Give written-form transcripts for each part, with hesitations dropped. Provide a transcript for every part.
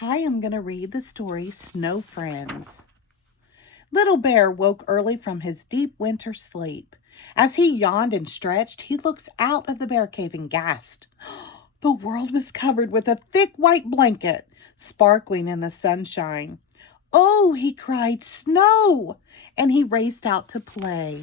Hi, I'm going to read the story Snow Friends. Little Bear woke early from his deep winter sleep. As he yawned and stretched, he looked out of the bear cave and gasped. The world was covered with a thick white blanket, sparkling in the sunshine. Oh, he cried, snow! And he raced out to play.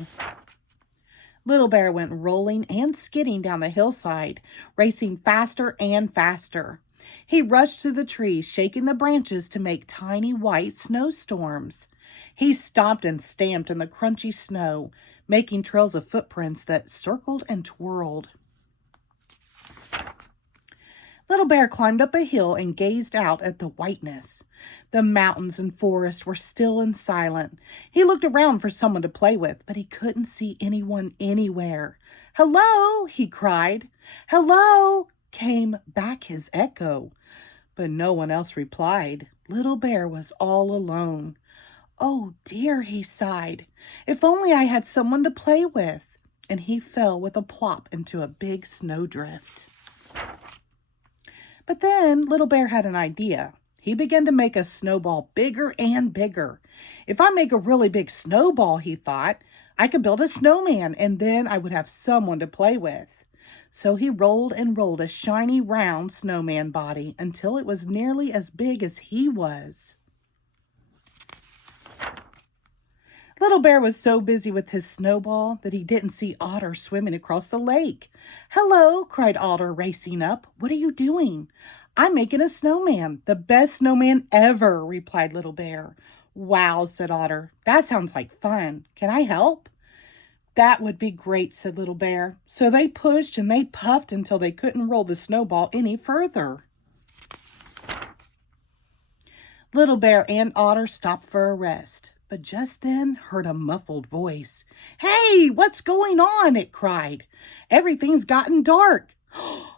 Little Bear went rolling and skidding down the hillside, racing faster and faster. He rushed through the trees, shaking the branches to make tiny white snowstorms. He stomped and stamped in the crunchy snow, making trails of footprints that circled and twirled. Little Bear climbed up a hill and gazed out at the whiteness. The mountains and forest were still and silent. He looked around for someone to play with, but he couldn't see anyone anywhere. "Hello!" he cried. "Hello!" came back his echo. But no one else replied. Little Bear was all alone. "Oh dear," he sighed. "If only I had someone to play with." And he fell with a plop into a big snowdrift. But then Little Bear had an idea. He began to make a snowball bigger and bigger. If I make a really big snowball, he thought, I could build a snowman and then I would have someone to play with. So he rolled and rolled a shiny round snowman body until it was nearly as big as he was. Little Bear was so busy with his snowball that he didn't see Otter swimming across the lake. "Hello!" cried Otter, racing up. "What are you doing?" "I'm making a snowman, the best snowman ever," replied Little Bear. "Wow," said Otter. "That sounds like fun. Can I help?" "That would be great," said Little Bear. So they pushed and they puffed until they couldn't roll the snowball any further. Little Bear and Otter stopped for a rest, but just then heard a muffled voice. "Hey, what's going on?" it cried. "Everything's gotten dark."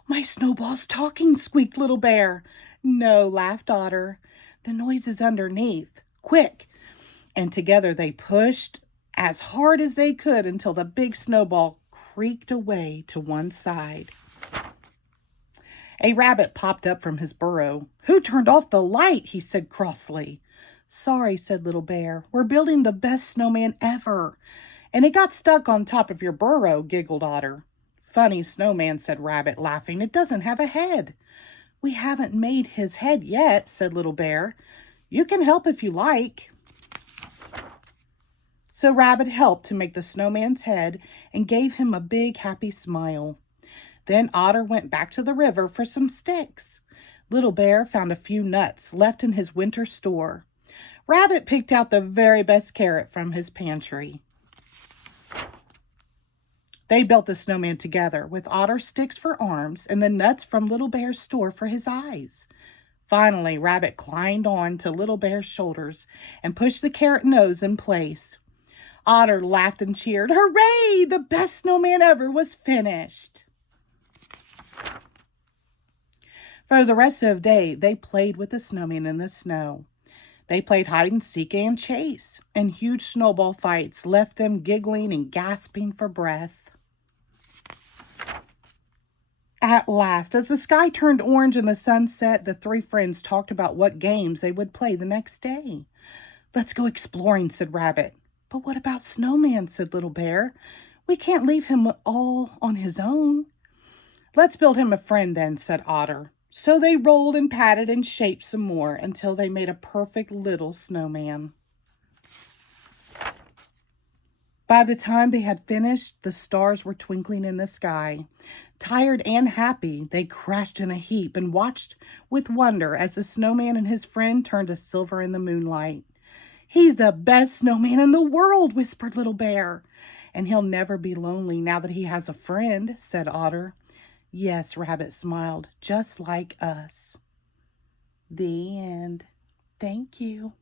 "My snowball's talking," squeaked Little Bear. "No," laughed Otter. "The noise is underneath. Quick!" And together they pushed as hard as they could until the big snowball creaked away to one side. A rabbit popped up from his burrow. "Who turned off the light?" he said crossly. "Sorry," said Little Bear. "We're building the best snowman ever." "And it got stuck on top of your burrow," giggled Otter. "Funny snowman," said Rabbit, laughing. "It doesn't have a head." "We haven't made his head yet," said Little Bear. "You can help if you like." So Rabbit helped to make the snowman's head and gave him a big happy smile. Then Otter went back to the river for some sticks. Little Bear found a few nuts left in his winter store. Rabbit picked out the very best carrot from his pantry. They built the snowman together with Otter's sticks for arms and the nuts from Little Bear's store for his eyes. Finally, Rabbit climbed on to Little Bear's shoulders and pushed the carrot nose in place. Otter laughed and cheered. "Hooray! The best snowman ever was finished." For the rest of the day, they played with the snowman in the snow. They played hide and seek and chase, and huge snowball fights left them giggling and gasping for breath. At last, as the sky turned orange in the sunset, the three friends talked about what games they would play the next day. "Let's go exploring," said Rabbit. "But what about Snowman?" said Little Bear. "We can't leave him all on his own." "Let's build him a friend then," said Otter. So they rolled and patted and shaped some more until they made a perfect little snowman. By the time they had finished, the stars were twinkling in the sky. Tired and happy, they crashed in a heap and watched with wonder as the snowman and his friend turned to silver in the moonlight. "He's the best snowman in the world," whispered Little Bear. "And he'll never be lonely now that he has a friend," said Otter. "Yes," Rabbit smiled, "just like us." The end. Thank you.